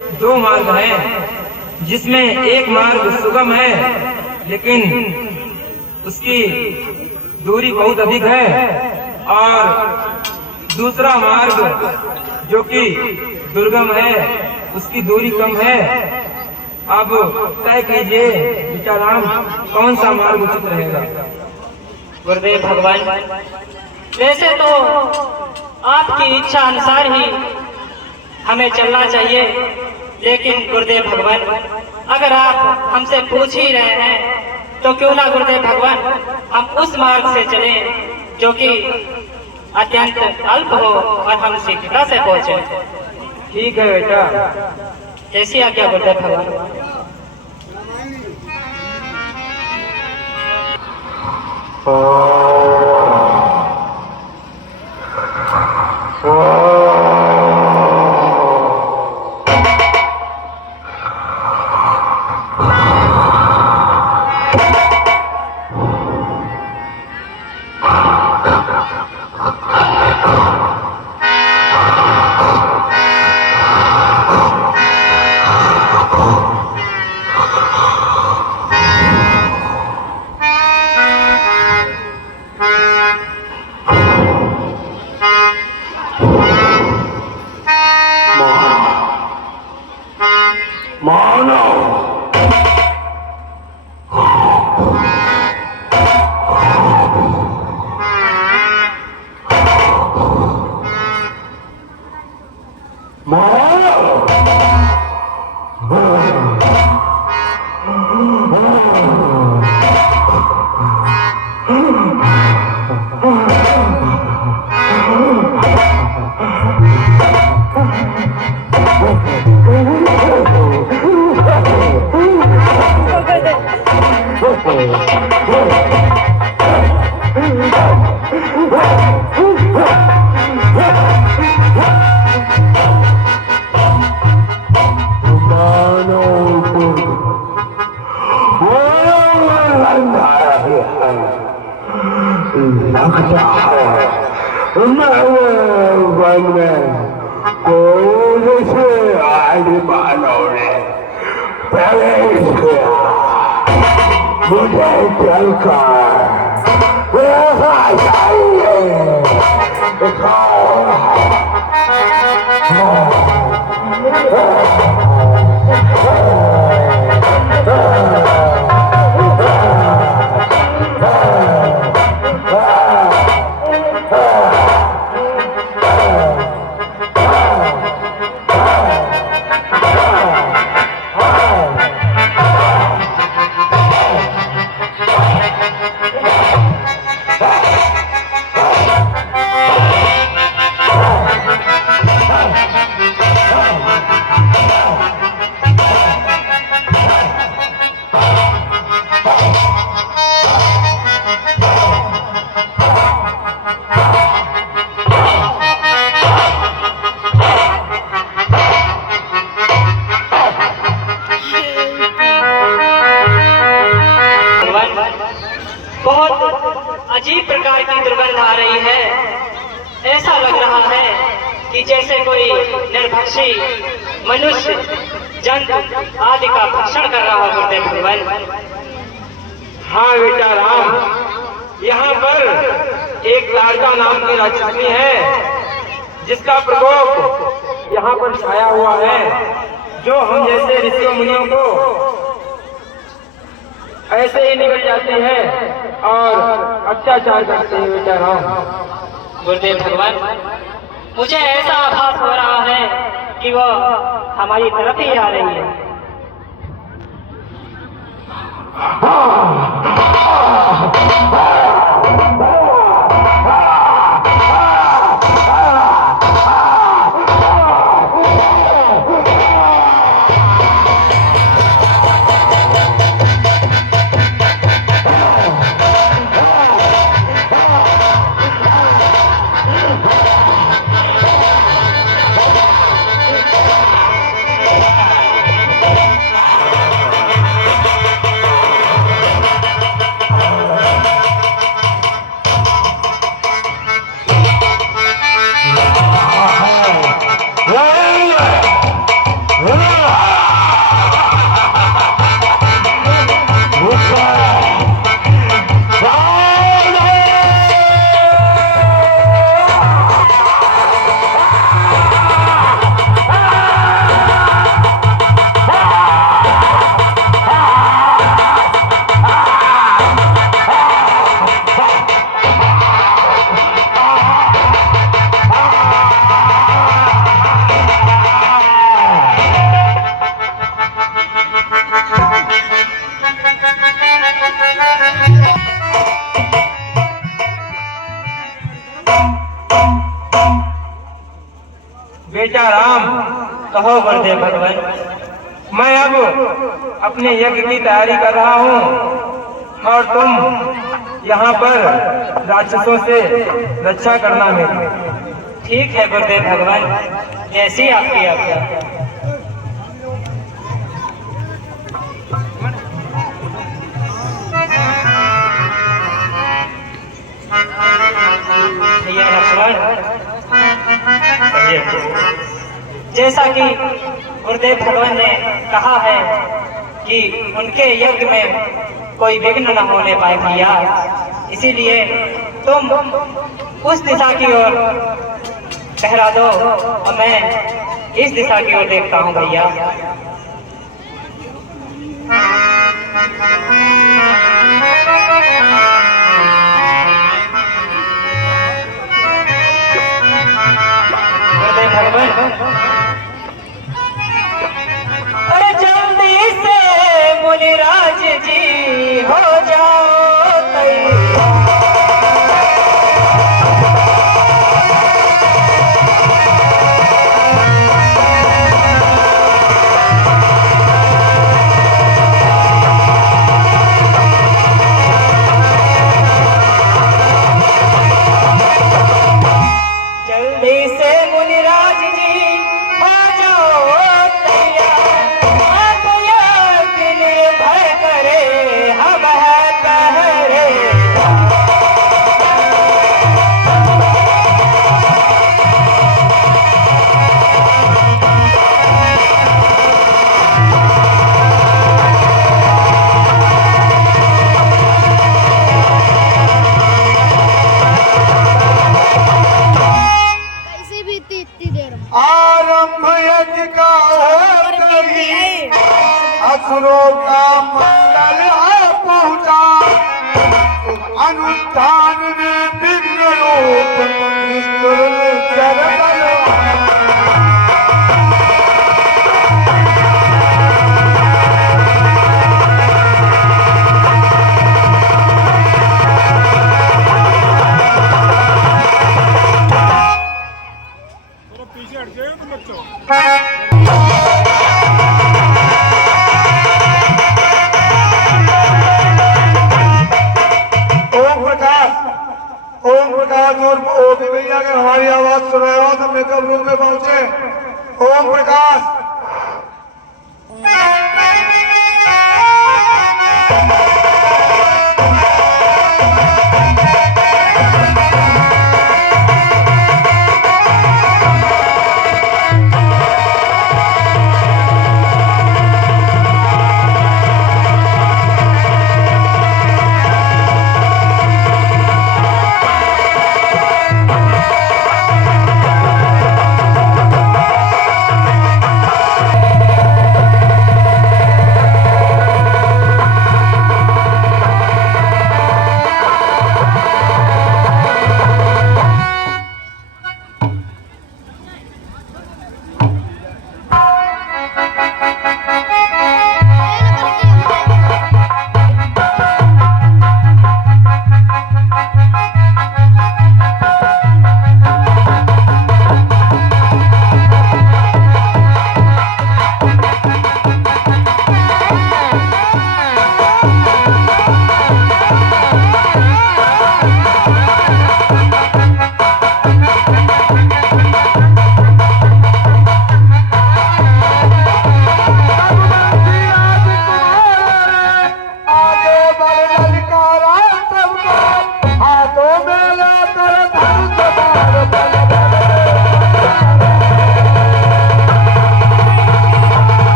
दो मार्ग हैं, जिसमें एक मार्ग सुगम है लेकिन उसकी दूरी बहुत अधिक है, और दूसरा मार्ग जो कि दुर्गम है उसकी दूरी कम है। अब तय कीजिए विचाराम, कौन सा मार्ग उचित रहेगा? गुरुदेव भगवान, वैसे तो आपकी इच्छा अनुसार ही हमें चलना चाहिए, लेकिन गुरुदेव भगवान अगर आप हमसे पूछ ही रहे हैं तो क्यों ना गुरुदेव भगवान हम उस मार्ग से चलें जो कि अत्यंत अल्प हो और हम शीघ्रता से पहुंचे। ठीक है बेटा। कैसी आज्ञा गुरुदेव भगवान? लगता है वन में कोई से आदिमानव ने प्रवेश किया। मुझे चलकर देखा चाहिए कौन बहुत अजीब प्रकार की दुर्गंध आ रही है। ऐसा लग रहा है कि जैसे कोई निर्भक्षी मनुष्य जंतु आदि का भक्षण कर रहा हो गुरुदेव भगवान। हाँ बेटा राम, यहाँ पर एक तारका नाम की राक्षसी है जिसका प्रकोप यहाँ पर छाया हुआ है, जो हम जैसे ऋषियों मुनियों को ऐसे ही निकल जाती है और अत्याचार करते हैं बेटा राम। गुरुदेव भगवान, मुझे ऐसा आभास हो रहा है कि वो हमारी तरफ ही आ रही है। कहो गुरुदेव भगवान। मैं अब अपने यज्ञ की तैयारी कर रहा हूँ और तुम यहाँ पर राक्षसों से रक्षा करना मेरी। ठीक है गुरुदेव भगवान, जैसी आपकी आज्ञा। भैया लक्ष्मण, जैसा कि गुरुदेव भगवान ने कहा है कि उनके यज्ञ में कोई विघ्न न होने पाए भैया, इसीलिए तुम उस दिशा की ओर पहरा दो और मैं इस दिशा की ओर देखता हूँ भैया। गुरुदेव भगवान, अरे जल्दी से मुनिराज जी हो जाओ तैयार। आरंभ यज्ञ का होते ही असुरों का मंडल पहुंचा, अनुष्ठान में विघ्न रूप भैया, अगर हमारी आवाज सुन रहे हो तो मेकअप रूम में पहुंचे। ओम प्रकाश,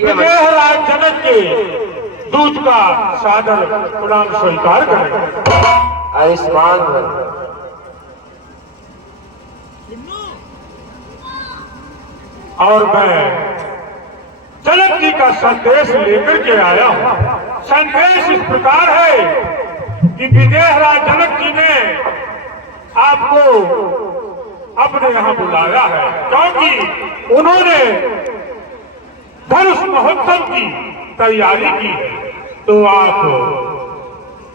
विदेहराज जनक के दूत का सादर प्रणाम स्वीकार करें। आयुष्मान भव। और मैं जनक जी का संदेश लेकर के आया हूँ। संदेश इस प्रकार है कि विदेहराज जनक जी ने आपको अपने यहाँ बुलाया है, क्योंकि उन्होंने धनुष महोत्सव की तैयारी की है। तो आप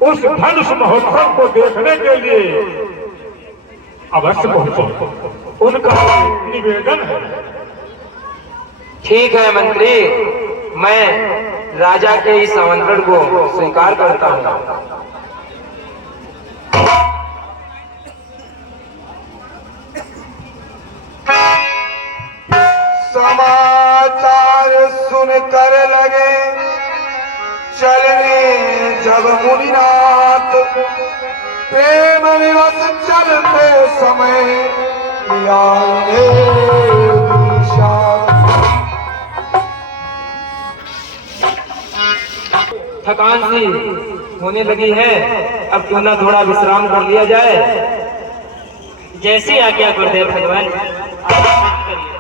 उस धनुष महोत्सव को देखने के लिए अवश्य पहुंचो। उनका निवेदन है। ठीक है मंत्री, मैं राजा के इस आमंत्रण को स्वीकार करता हूँ। समाचार सुनकर लगे चलने जब मुनिनाथ, प्रेम विवश चलते समय आए दिशा। थकान सी होने लगी है, अब क्यों ना थोड़ा विश्राम कर लिया जाए। जैसी आज्ञा गुरुदेव भगवान। आप करिए।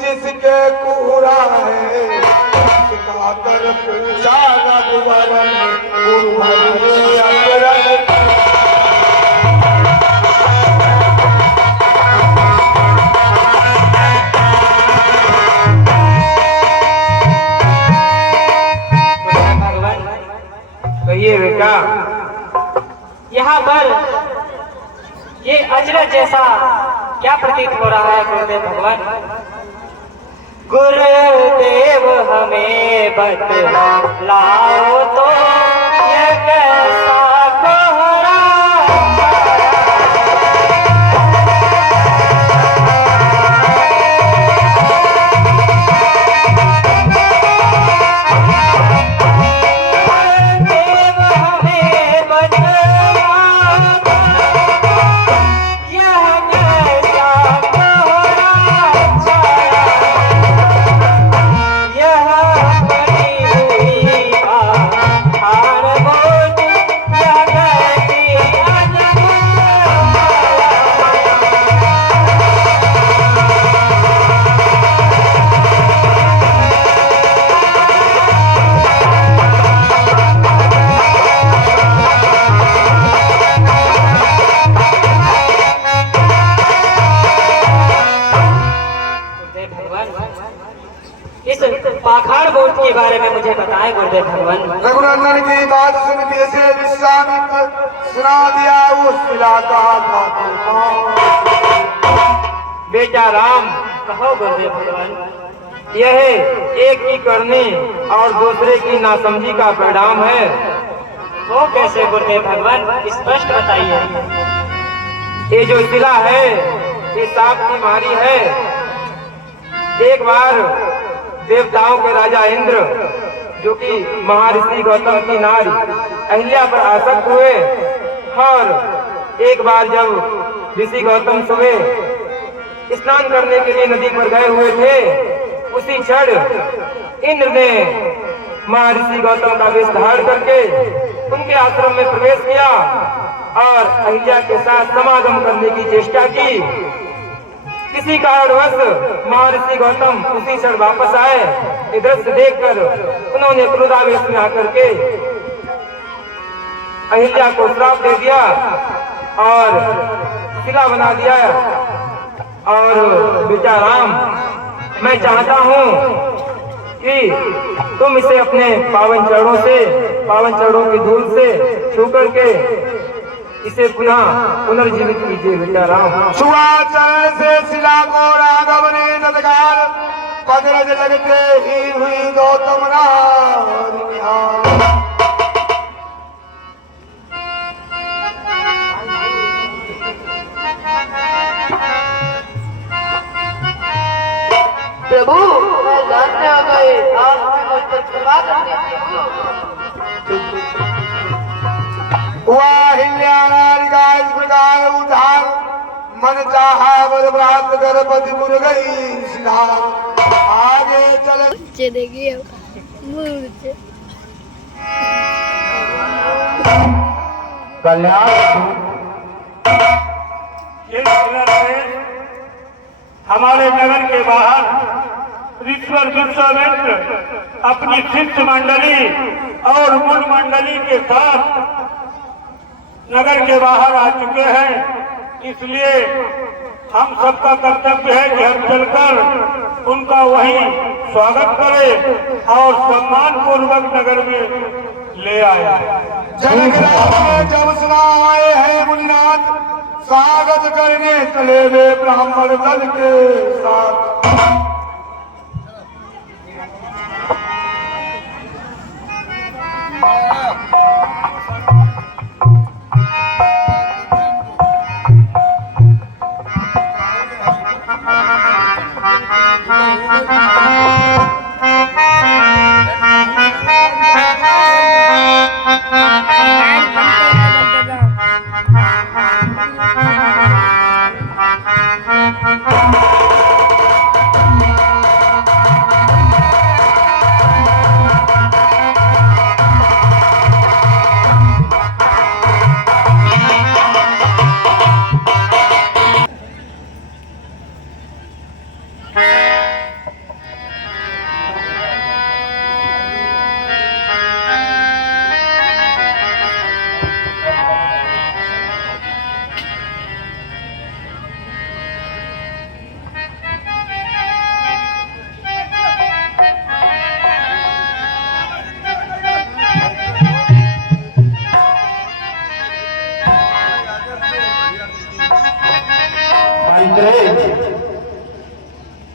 जिसके पूरा है कर पूछा रघुवरन भगवान कहिए बेटा। यहाँ पर ये अजरज जैसा क्या प्रतीत हो रहा है गुरुदेव भगवान? गुरुदेव हमें बतलाओ तो ये कैसा कोहरा गुरुदेव हमें बतलाओ यह कैसा कोहरा छाया, यह बड़ी हुई आधार बोझ, यह कैसी अजब गुरुदेव भगवान, इस पाखाड़ बोट के बारे में मुझे बताएं गुरुदेव भगवान। रघुनंदन की बात सुन के से विश्वामित्र सुना दिया उस इलाका का तूफान। बेटा राम, कहो गुरुदेव भगवान। यह एक की करनी और दूसरे की नासमझी का परिणाम है। वो कैसे गुरुदेव भगवान, स्पष्ट बताइए। ये जो शिला है ये सांप की मारी है। एक बार देवताओं के राजा इंद्र, जो कि महर्षि गौतम की नारी अहिल्या पर आसक्त हुए, और एक बार जब ऋषि गौतम सुबह स्नान करने के लिए नदी पर गए हुए थे, उसी क्षण इंद्र ने महर्षि गौतम का वेश धारण करके उनके आश्रम में प्रवेश किया और अहिल्या के साथ समागम करने की चेष्टा की, किसी कारणवश महर्षि गौतम उसी क्षण वापस आए। ये दृश्य देखकर उन्होंने क्रोधावेश में आकर के अहिल्या को श्राप दे दिया और किला बना दिया। और बेटा राम, मैं चाहता हूँ कि तुम इसे अपने पावन चरणों की धूल से छू करके इसे पुनः पुनर्जीवित कीजिए बेटा राम। सुवाचरण से शिला को राघव ने नदगार, पगरज लगते ही हुई गौतम नार। प्रभु, मैं जानते हो गए आपने मुझ पर कृपा करनी थी। अहिल्या नारी का इस प्रकार उद्धार, मन चाहा वर प्राप्त कर पति मुर गई सिधार। आगे चले बच्चे देखिए मुझे हमारे नगर के बाहर ऋषवर विश्वामित्र अपनी शिष्य मंडली और मुन मंडली के साथ नगर के बाहर आ चुके हैं। इसलिए हम सबका कर्तव्य है कि हम चलकर उनका वहीं स्वागत करें और सम्मान पूर्वक नगर में ले आए। जनक राज जब सुना आए हैं मुनिनाथ, स्वागत करने चले वे ब्राह्मण दल के साथ।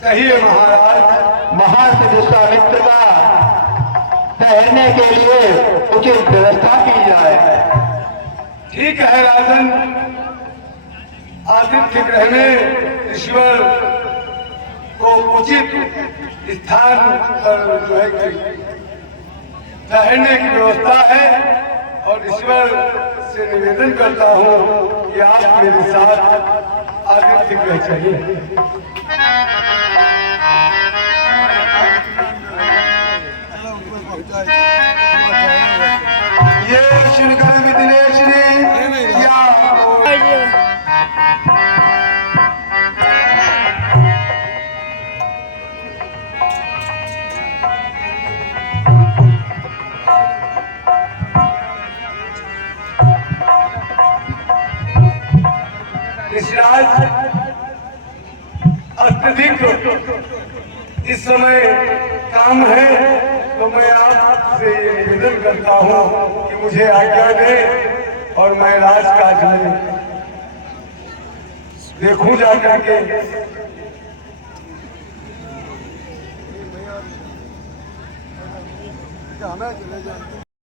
कहिए महाराज। महर्षि विश्वामित्र का ठहरने के लिए उचित व्यवस्था की जाए। ठीक है राजन, आदित्य ग्रह में ईश्वर को उचित स्थान पर जो है ठहरने की व्यवस्था है, और ईश्वर से निवेदन करता हूँ कि आप मेरे साथ आदित्य ग्रह चाहिए। ये श्रीकर दिनेश ने किया। ऋषिराज, अत्यधिक इस समय काम है, तो मैं आपसे निवेदन करता हूँ कि मुझे आज्ञा दें और मैं राजकाज में देखूं जाकर के।